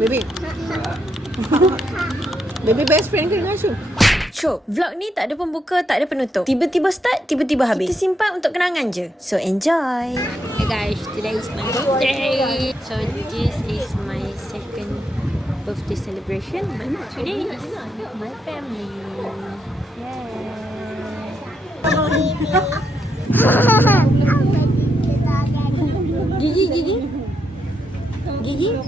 Baby. Baby best friend ke dengan Ashu? Syok, vlog ni tak ada pembuka, tak ada penutup. Tiba-tiba start, tiba-tiba habis. Kita simpan untuk kenangan je. So, enjoy. Hey guys, today is my birthday. So, this is my second birthday celebration. Today is my family. Gigi, Gigi. Gigi.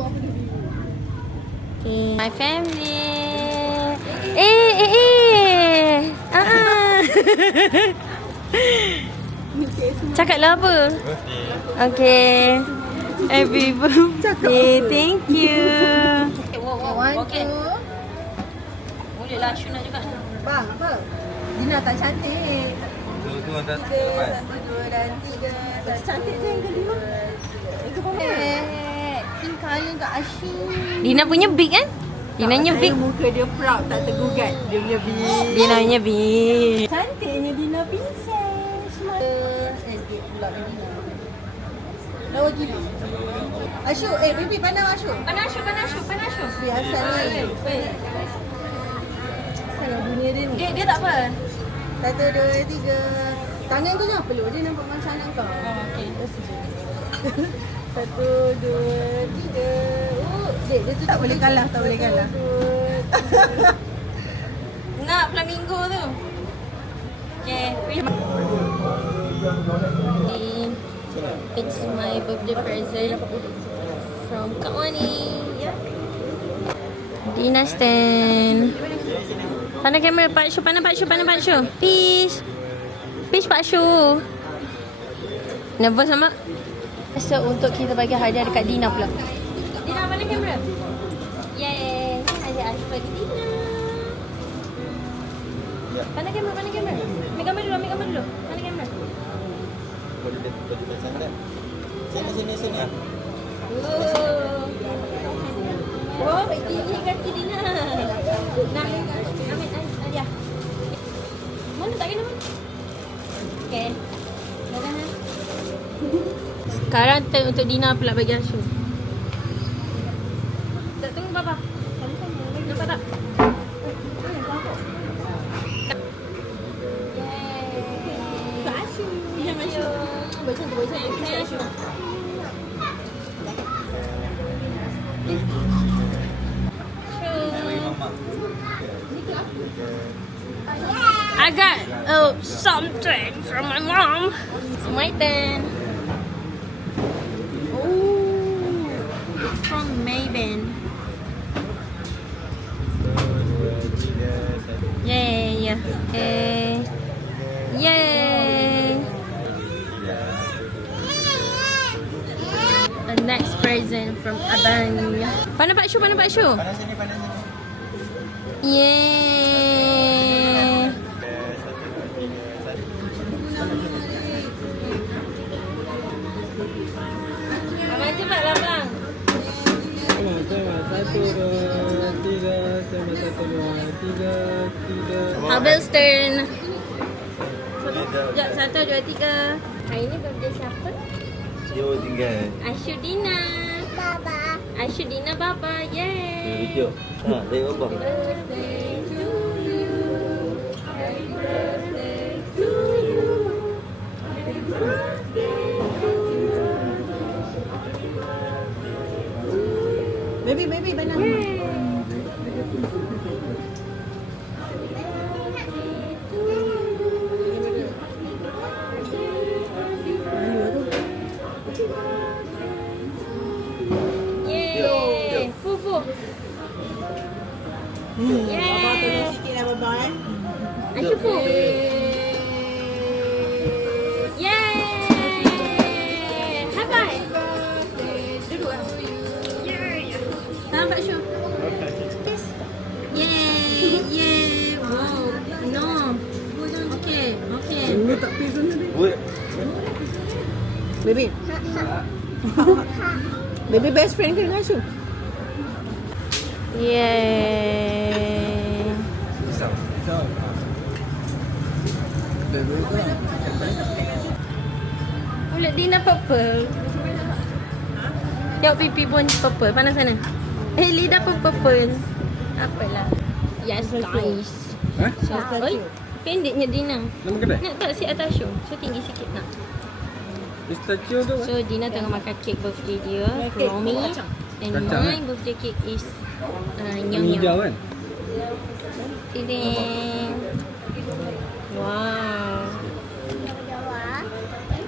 Okay. My family. Cakaplah apa? Okay. Happy birthday. Thank you. Okay. Boleh lah Shuna juga. Bang, apa? Dina tak cantik. Tu atas Tiga, depan. satu, dua dan tiga. Cantik je yang kelima. Yang keempat. Pink colour kat Ashu. Dina punya big kan? Dinanya big. Muka dia proud, tak tergugat. Dia punya big. Dinanya big. Cantiknya Dina princess. Sikit pula Dina. Lawa gila. Ashu, baby pandang Ashu. Panashu. Biasa ni. Salah dunia dia ni. Dia tak apa. Satu, dua, tiga. Tangan tu jangan peluk. Dia nampak macam anak kau. Oh, okay. Satu, dua, tiga. Dek, dia tu tak boleh kalah, tak boleh kalah. Nak flamingo tu. Okay. It's my birthday present from Kak Wani. Dina stand. Pandang kamera Pak Shu, pandang Pak Shu. Peace. Pak Shu. Nervous sama? So untuk kita bagi hadiah dekat Dina pula. Dina pandang kamera. Yay. Hadiah Ashu bagi Dina. Pandang kamera. Ambil gambar dulu. Pandang kamera. Boleh sana. Sini. Oh, tinggi kaki Dina. Nah, ambil hadiah. Mana tak kena mana? Okay. Dah. Sekarang turn untuk Dina pula bagi Ashu. Tak tunggu Papa. Nampak tak? Kak Ashu. Yang Ashu. Macam tu. Ashu. I got something from my mom. It's my turn. Oh, it's from Maven. Yay! The next present from Abang. Pandang Pak Shu. Panas sini. Yay! Abang cepatlah Abang. Satu, dua, tiga. Satu, dua, tiga. Abel's turn. Sekejap, 1, 2, 3. Hari ni birthday siapa? Dia tinggal. Ashu Dina. Baba. Yay! Video. Tengok apa? Birthday to you. Happy birthday to you. Happy birthday to you. Baby, pandang. Yay! Fufu. Abang tolong Yay! sikit lah Baba Ashu Fu. Yay! High five. Duduk lah. Salam Pak Shu. Yay! Wow. No. Okay. Dia tak pergi sana dia. Buat. Baby. Baby best friend ke dengan Ashu? Yay! Mulut Dina purple. Tengok pipi pun purple. Panas sana. lidah pun purple. Apalah. Yes, guys. Ha? So, oi, pendeknya Dina. Nama kedai? Nak tak si atas show? So, tinggi sikit nak. Pistachio tu. So, Dina tengah makan kek birthday dia. Romi. And Kacang, my birthday cake is Yang nyam-nyam. hijau kan? Tiding. Wow.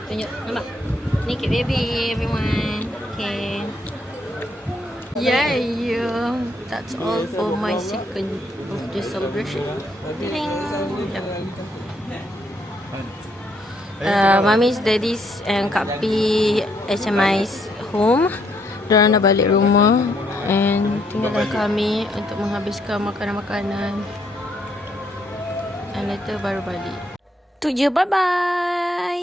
Tunjuk, nampak? Ni cake baby, everyone. Okay. Yeah. That's all for my second birthday celebration. Tiding. Mommy's, daddy's and Kak P HMI's home. Diorang dah balik rumah. And tinggalkan kami untuk menghabiskan makanan-makanan. And later baru balik. Tu je, bye-bye.